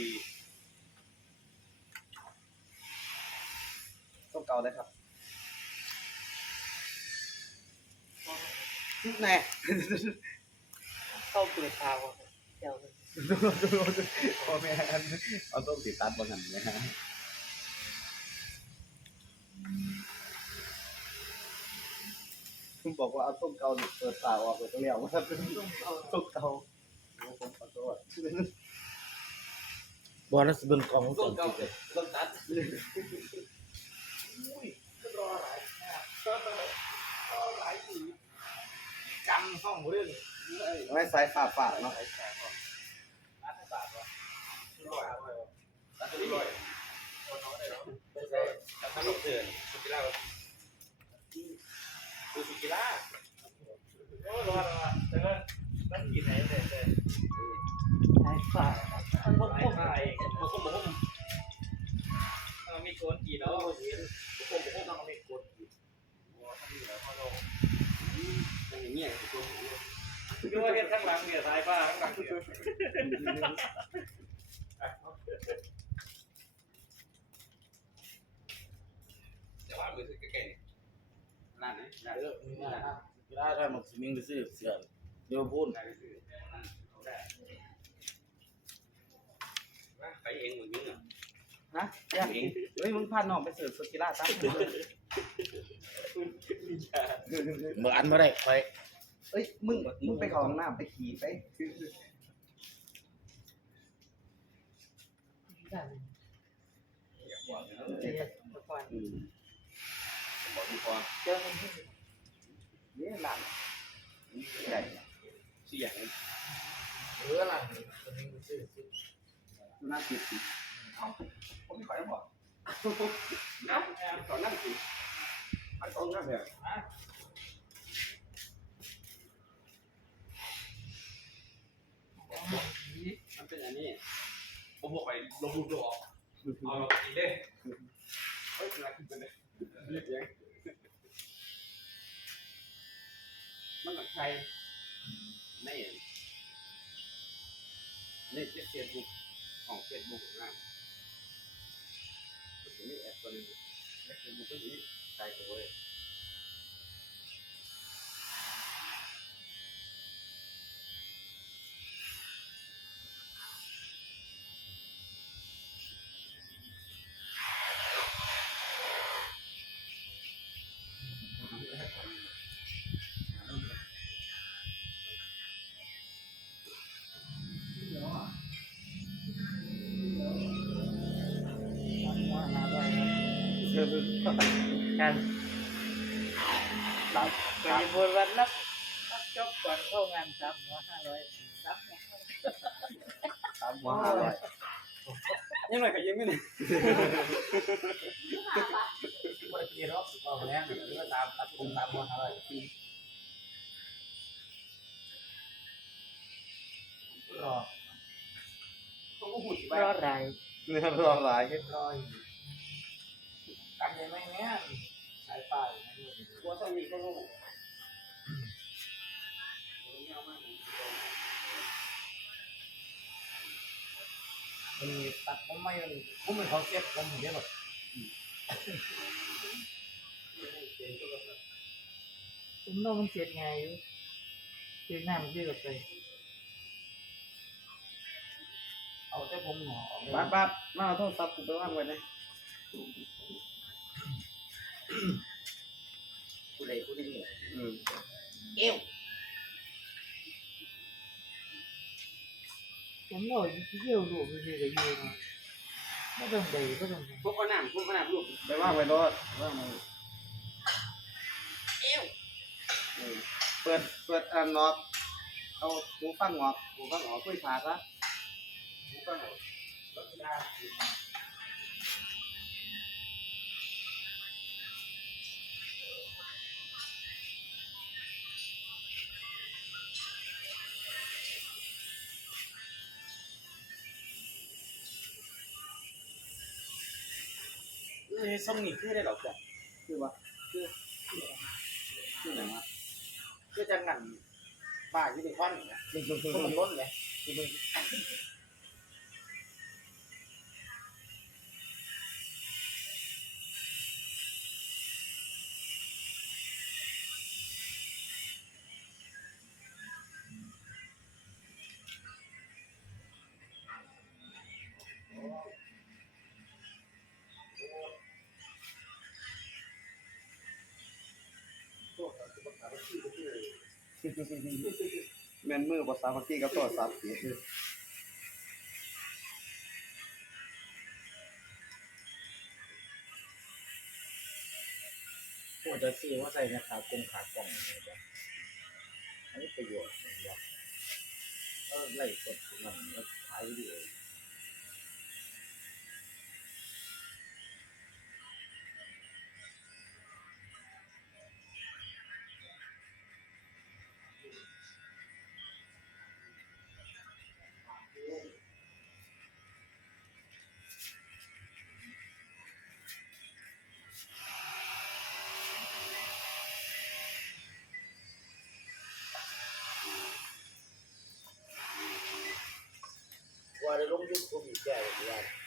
ดีส้มเก่าได้ครับแน่เข้าเปิดทางว่ะเจ้าพ่อแม่นเอาส้มสีตัดบางหันนะฮะผมบอกว่าเอาส้มเก่าเปิดปากออกเลยก็เรียกว่าเป็นส้มเก่าส้มเก่าโอ้ผมขอโทษ บอลสเบิงกองส้มเก่าส้มตัดกำห้องเรื่องไว้สายฝาฝาเนาะขนมเถื่อนสุกิล่าดูสุกิล่าโอ้รอรอแต่ว่ามันกินไหนแต่ แต่ใช่ฝ่ามันพวกพวกอะไรบุกบุกบุกมันมีโกนกี่เนาะบุกบุกบุกต้องมีกดอย่างเงี้ยตัวคือว่าเห็นข้างหลังเนี่ยสายฟ้าข้างหลังเนี่ยแต่ว่ามือถือใกล้ๆนั่นนะนั่นเออมีหน้ากีฬาถ้ามันสมิงไปซื้อเสือเดี๋ยวพูด ไปเองเหมือนนี้อะฮะแย่งเองเฮ้ยมึงพาน้องไปเสิร์ฟสกิล่าตั้งเมื่ออันมาได้ไปเอ้ยมึงมึงไปเข้าห้องน้ำไปขี่ไปอืมบอกดีกว่าเจ้ามันนี่หลังใหญ่สี่อย่าง เออล่ะสมิงไปซื้อ น่าติดสิเอ้าผมไม่ขอยังบอกนะตอนนั่งสิไอ้ตรงนั้นเนี่ยมันเป็นอันนี้ ผมบอกไปลงรูปตัวออกเอาอีเล่เฮ้ยอะไรขึ้นไปเลยเรียกยังมันหลังใครไม่เห็นนี่เฟซบุ๊ก ของเฟซบุ๊กนะก็จะมีแอปตัวนึงในเฟซบุ๊กก็มีใครตัวเลย กันก็จะพูดว่ารับรับจบก่อนเข้างานซ้ำหัวห้าร้อยซ้ำตามหัวห้าร้อยยังไงก็ยังไม่เนี่ยบริกีรอบออกแล้วหรือว่าตามตัดผมตามวันอะไรรอต้องก็หุ่นไปรอไรเนื้อรอหล กันยังไม่แน่สายฟ้าอยู่ในมือตัวต้องมีก็รู้มันตัดผมไม่ผมเป็นเขาเก็บผมถึงได้แบบผมน้องมันเสียดไงอยู่เสียดหน้ามันเยอะไปเอาแต่ผมหงอออกเลยบ้านบ้านมาเอาโทรศัพท์กูไปวางไว้เลย กูเลยกูได้เหนื่อยอืมเอวผมหน่อยที่เยี่ยวลูกไปเลยก็อยู่นะไม่ต้องใดก็ต้องพวกขนาดพวกขนาดรูปไปวางไว้รถวางไว้เอวอืมเปิดเปิดอันน็อกเอาหูฟังงอกหูฟังออกคุยฉากละ เอ้ยส่งนี่คือได้หรอกจ้ะคือว่าคือคือคือไหนวะก็จะงันบ้าที่เป็นควันเนี่ยมันล้นเลย แม่นมือบ่สามัคคีกับโทรศัพท์สิพวกจะซีว่าใส่นะครับกงขากล่องนี่จ้ะอันนี้ประโยชน์อย่างเดียวก็ไล่กดหลังแล้วถ่ายวิดี โอว่าได้ลง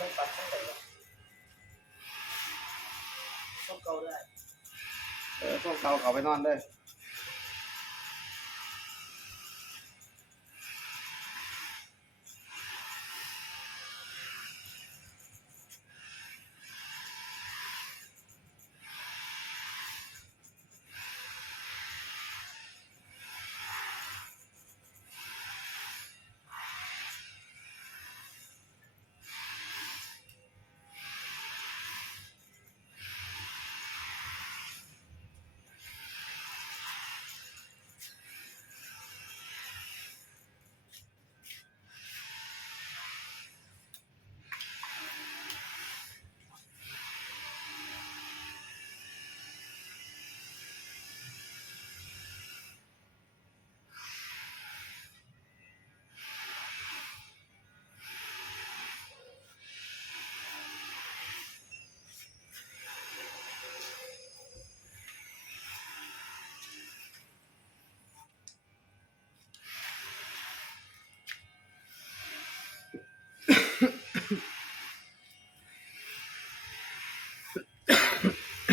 ต้องตัดต้องไหนวะต้องเกาได้ เออพวกเกาเขาไปนอนเด้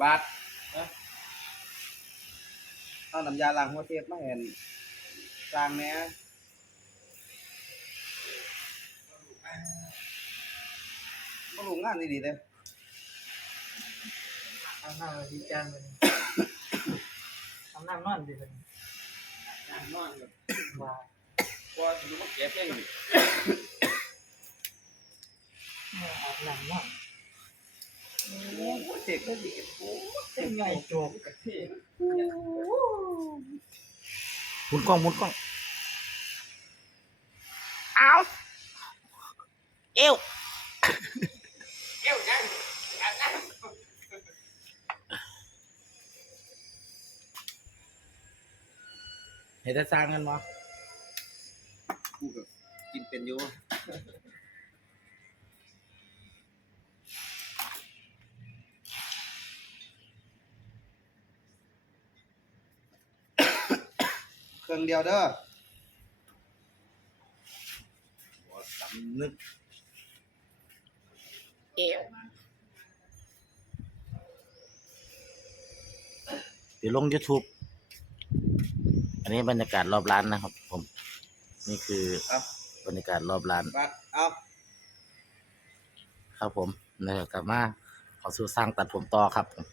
บาทเอาน้ำยาล้างหัวเทปมาเห็นสร้างแหน่บ่รู้งานดีๆเด้อทำหน้ามาดีจานมันทำหน้านอนดีเลยนอนกับว่าพอดูว่าแก่เพียงนี่อาบน้ำนอน โอ้โหเด็กก็ดีโอ้เป็นไงโจกกะเท่หมุนกล้องหมุนกล้องเอาเอวเอ้ายังยังเห็นแต่สร้างกันมั้กูก็กินเป็นอยู่ เครื่องเดียวเด้อสำนึกเอวเดี๋ยวลง YouTube อันนี้บรรยากาศรอบร้านนะครับผม นี่คือเอาบรรยากาศรอบร้าน บัดเอาครับผมนะครับกลับมาขอสู่สร้างตัดผมต่อครับผม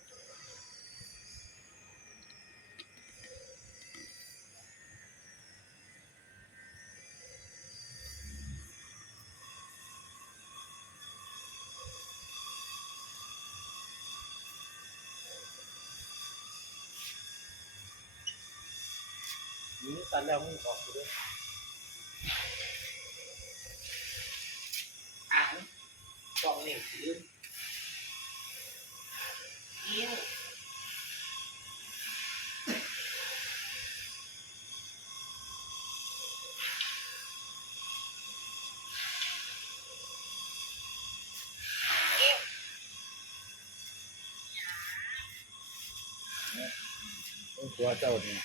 กล่องนี่ลืมเอี้ยวตัวเจ้านี่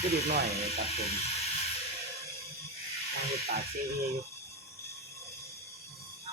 ก็ดีหน่อยตัดผมนั่งดูตาซีรีส์อยู่ตา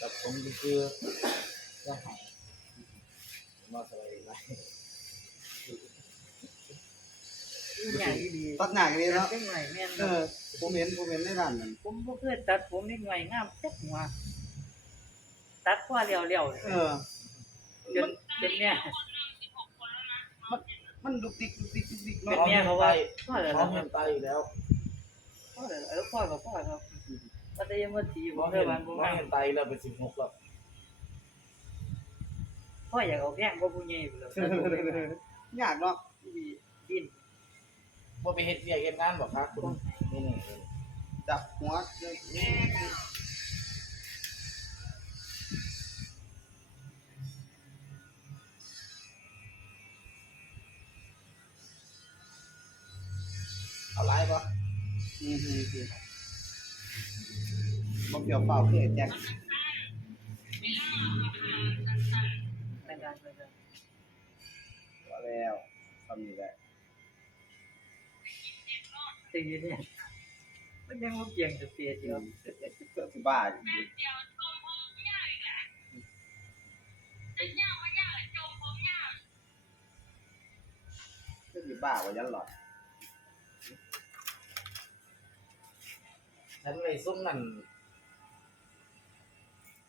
กับผมก็คือจะหายมาสบายไหมใหญ่ดีตัดหนักเลยเนาะจังหน่อยแม่นเออผมเห็นผมเห็นในร้านนั่นผมบ่เคยตัดผมนิดหน่อยงามจักหัวตัดพอเลี้ยวเออ ๆจนเป็นเนี่ยมันดุกดิกดุกดิกดุกดิกเป็นเนาะเนี่ยเขาว่าพ่อเลยพร้อนะมคเงิรับนตายอพ่อเลยเออพ่อกับพ่อครับ ปัตยมทีพผร้อมมเคเงิยนบ้านผมพร้อมเงินตายแล้วเป็นสิบหกแล้วพ่ออยากเอาแพงก็ผู้ใหญ่พุ่นแหล้วยากเนาะดินว่าไปเฮ็ดเวียกเฮ็ดงานบอกครับคุณนี่นี่จับหัวเยอะเอาไลฟ์ปะอืมอืมอืมบ่ เกี่ยวเปล่าคือไอ้แจ็คในการในการว่าแล้วทำนี่แหละตีเนี่ยมันยังบ่าเกี่ยงจะเสียเดียวคือบ้าอยู่เพื่อที่บ้าว่ายันหลอดฉันไปซุ่มนั่นแจ็คสินมังตัวนี้โมกาเลยคือคือแจ็คสินมาเอาบรูจะแจ็คสันมังอยู่ตักล่องเหลีแหม่เธอโอ้ยไปอยู่ใส่มาเน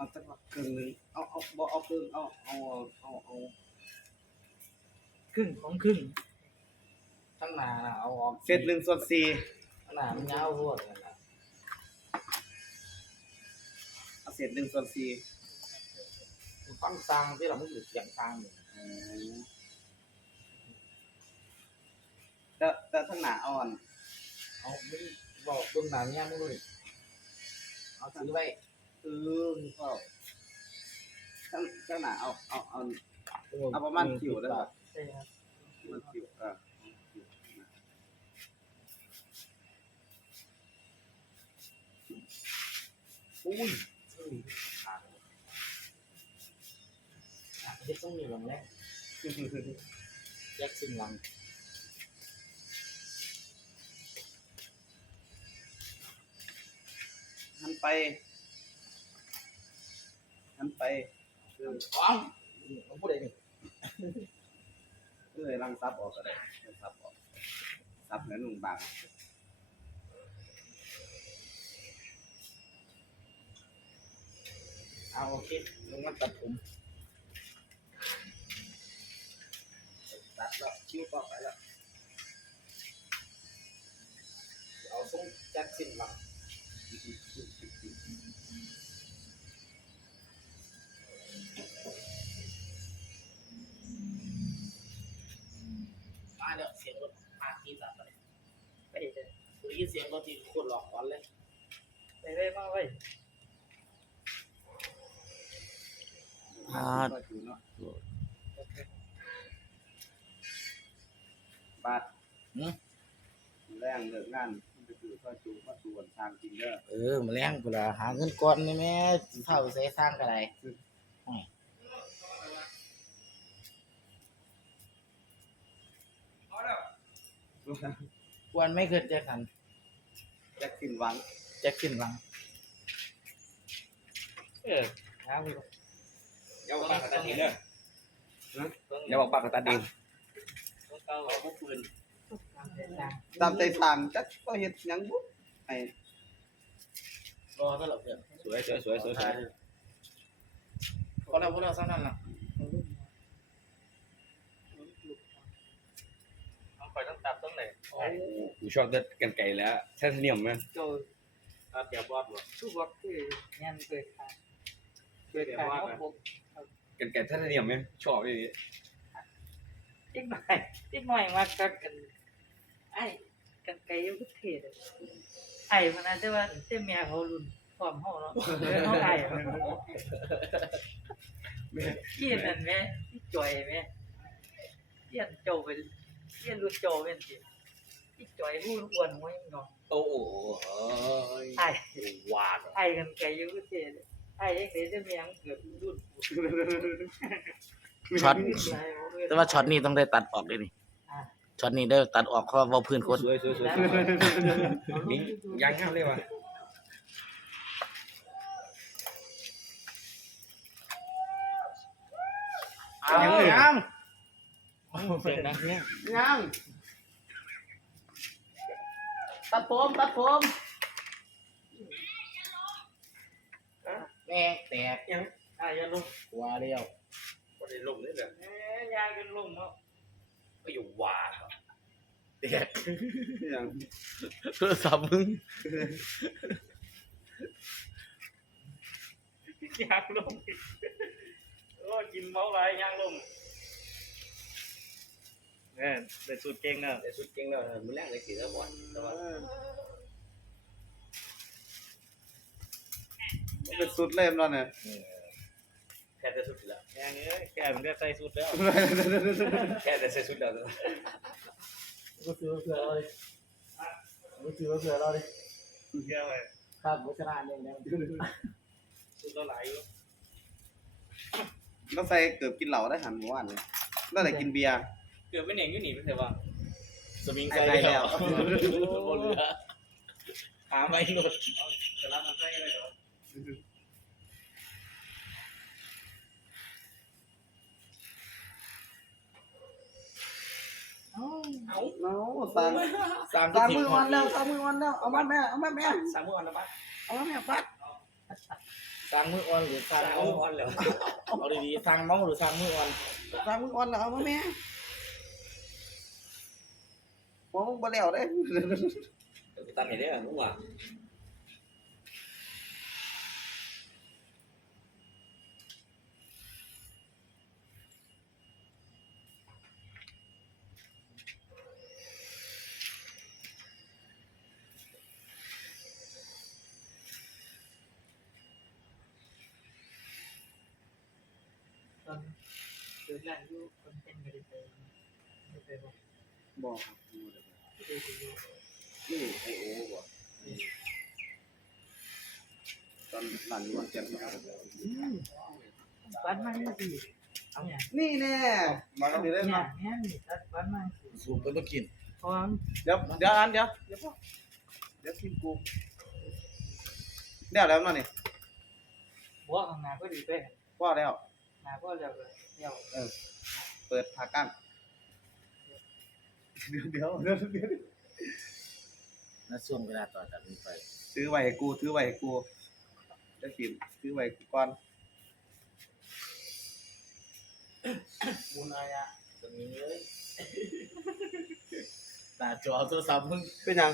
เอาจะเกินเอาสักครึ่งหนึงเอาเอาบ่เอาครึ่งเอาเอาเอาเอาครึ่งของครึ่งข้างหน้าน่ะเอาออกเศษหนึ่งส่วนสี่ข้างหน้ามันยาวรวดนั่นน่ะเอาเศษหนึ่งส่วนสี่ฟังสร้างที่เราไม่อยู่เสียงสร้างอยู่อืมแต่แต่ทั้งหน้าอ่อนเอาไม่บอกเบิ่งหน้าเนี่ยมึงเลยเอาถือไว้ คือก็ทั้งทั้งหน้าเอาเอาเอาเอาประมาณคิวได้ป่ะใช่ครับมันคิวอะอุ้ยอุ้ยขาดเลยอะเฮ็ดต้องมีหลังแรกแจ็คสินหลังหันไป ท้องผมพูดเองเลยรังซับออกก็ได้รังซับออกซับเหนื้อนุ่งบางเอาโอเคลงมาตัดผมตัดแล้วชิ้วก็ไปแล้วเอาทรงแจ็คสินมา สียงรถมาที่ตัดเลยไปเลยได้ยินเสียงรถที่โคตรหลอกหลอนเลยไปเลยมาไว้อ่าบาทแรงเลิกงานมันไปคือก็จูมาส่วนทางจริงเด้อเออมาแรงกูละหาเงินก่อนนี่แม่เท่าใส่สร้างกันไรก วนไม่เคยจะขันแจ็คสินหวังจะขึ้นหลัง เออน้ำมีอย่าบอกปากกับตาดีเด้ออย่าบอกปากกับตาดีต้องเก้าพวกปืนตามใจสั่งจักก็เฮ็ดหยังบุไอ้รอก็หลับเพื่อนสวยสวยสวยสวยสวยพอแล้วพอแล้วสั้นนั่นละ อาไปต้องตัดตรงไหนกูชอบเด็ดกันไก่แล้วแค่เนียมไหมโจตัดเดี๋ยวบอดบ่ทุกบอดคือเงี้ยเคยขาดเคยขาดผมกันไก่แค่เนียมไหมชอบเลยอีกหน่อยอีกหน่อยมากัดกันไอ้กันไกลยุคเทศไอ้พนันแต่ว่าเจ้าเมียเขารุ่นความเฮาเนาะเออเขาไอ้เกี่ยนั่นแม่ที่จ่อยแม่เกี่ยนโจเป็น เกี่ยนรุ่นโจเป็นสิที่จ่อยผู้อ้วนหัวยังเนาะโอ้โหไอ้หวานไอ้กันไกลยุคเทศไอ้ยังเดี๋ยวจะมียังเกิดรุ่นช็อตแต่ว่าช็อตนี้ต้องได้ตัดออกเลยนี่ช็อตนี้ได้ตัดออกเพราะว่าพื้นคนสวยสวยสวยนี่ยังงามเลยว่ะเอายัง เสียงดังเนี่ยยังตัดผมตัดผมแม่งแตกไอ้ยันลุงว่าเดียวก็ได้ลงเลยเหรอเอ้ยยายกันลุงเนาะก็อยู่หวานแตกหยังโทรศัพท์มึงยางลงโอ้กินเมาไรยางลง เนี่ยเป็นสูตรเก่งเนาะแต่สุดเก่งแล้วมันแรกเลยกี่แล้วบ่อนแต่ว่ามันเป็นสุดเล่มแล้วเนี่ย แค่แต่สุดแล้วยางเอ้ยแกมันก็ใส่สูตรแล้วแค่แต่ใส่สุดแล้วก็คือว่าเผื่อเราดิก็คือว่าเผื่อเราดิเชื่อไหมครับโฆษณาเนี่ยนะสูตรเราหลายอยู่ต้องใส่เกือบกินเหล้าได้หันหมู่บ้านเลยแล้วได้กินเบียร์ เกือบไม่เหน่งอยู่หนีไม่ใช่ป่ะสมิงไอ้ใส่ไก่แล้วบนเรือหาไม่หลุดจะรับมันใส่เลยเหรอเอาสั่งสามสั่งสิบมือวันแล้วสั่งมือวันแล้วเอามาแม่เอามาแม่สามมืออ่อนแล้วปะเอามาแม่ฟัดสามมืออ่อนหรือสามสาวเอาอ่อนแล้วเอาดีๆสามเมาหรือสามมืออ่อนสั่งมือวันแล้วเอามาแม่ โอ้บ่แล้วเด้ตัดเห็นได้หรอมึงว่ะตอนเกิดแรงอยู่คนเป็นไม่ได้ไปไม่ไปบอกบอกครับไม่ได้ไปอยู่ นี่ไอโอ้บ่ตอนหลานวันเจ็ดนะครับบ้านมันนี่สิเอาอย่างนี่แน่มากันอยู่ได้เนี่ยมาเนี่ยนี่ตัดบ้านมันสิสูบไปมากินเพราะว่าเดี๋ยวเดี๋ยวอันเดี๋ยวเดี๋ยวพ่อเดี๋ยวทีมกูเดี๋ยวแล้วมานี่หัวข้างหน้าก็ดีไปว่าแล้วหน้าก็เรียวเรียวเออเปิดผากั้น เดี๋ยวเดี๋ยวเดี๋ยวเดียวณช่วงเวลาต่อจากนี้ไปซื้อไว้ให้กูซื้อไว้ให้กูแล้วสิซื้อไว้ให้กูก่อนมูนายอะตรงนี้เลยแต่จอโทรศัพท์มึง เป็นยัง